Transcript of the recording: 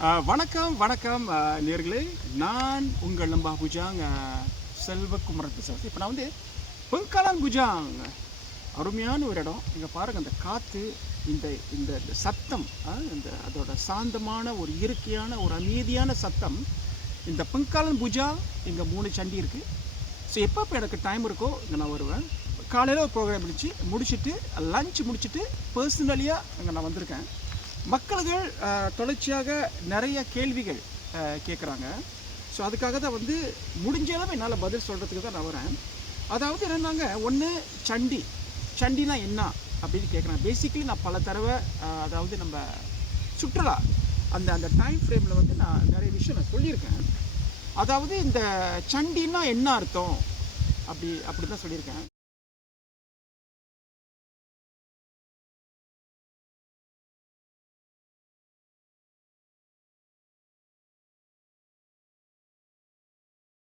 வணக்கம் வணக்கம் நேர்களே. நான் உங்கள் நம்பா புஜாங் செல்வகுமரன் பேசுகிறேன். இப்போ நான் வந்து பொங்காலான் புஜாங் அருமையான ஒரு இடம். இங்கே பாருங்கள், அந்த காற்று, இந்த இந்த சத்தம், இந்த அதோட சாந்தமான ஒரு இயற்கையான ஒரு அமைதியான சத்தம். இந்த பொங்காலான் புஜாங் இங்கே 3 சண்டி இருக்குது. ஸோ எப்போ எனக்கு டைம் இருக்கோ இங்கே நான் வருவேன். காலையில் ஒரு ப்ரோக்ராம் முடிச்சுட்டு லஞ்ச் முடிச்சுட்டு பர்சனலியாக இங்கே நான் வந்திருக்கேன். மக்கள்கள் தொடர்ச்சியாக நிறைய கேள்விகள் கேட்குறாங்க. ஸோ அதுக்காக தான் வந்து முடிஞ்ச அளவு என்னால் பதில் சொல்கிறதுக்கு தான் நான் வரேன். அதாவது என்னென்னாங்க, ஒன்று சண்டினா என்ன அப்படின்னு கேட்குறேன். பேசிக்கலி நான் பல தடவை அதாவது நம்ம சுற்றுலா அந்த டைம் ஃப்ரேமில் வந்து நான் நிறைய விஷயம் நான் சொல்லியிருக்கேன். அதாவது இந்த சண்டின்னா என்ன அர்த்தம் அப்படி தான் சொல்லியிருக்கேன்.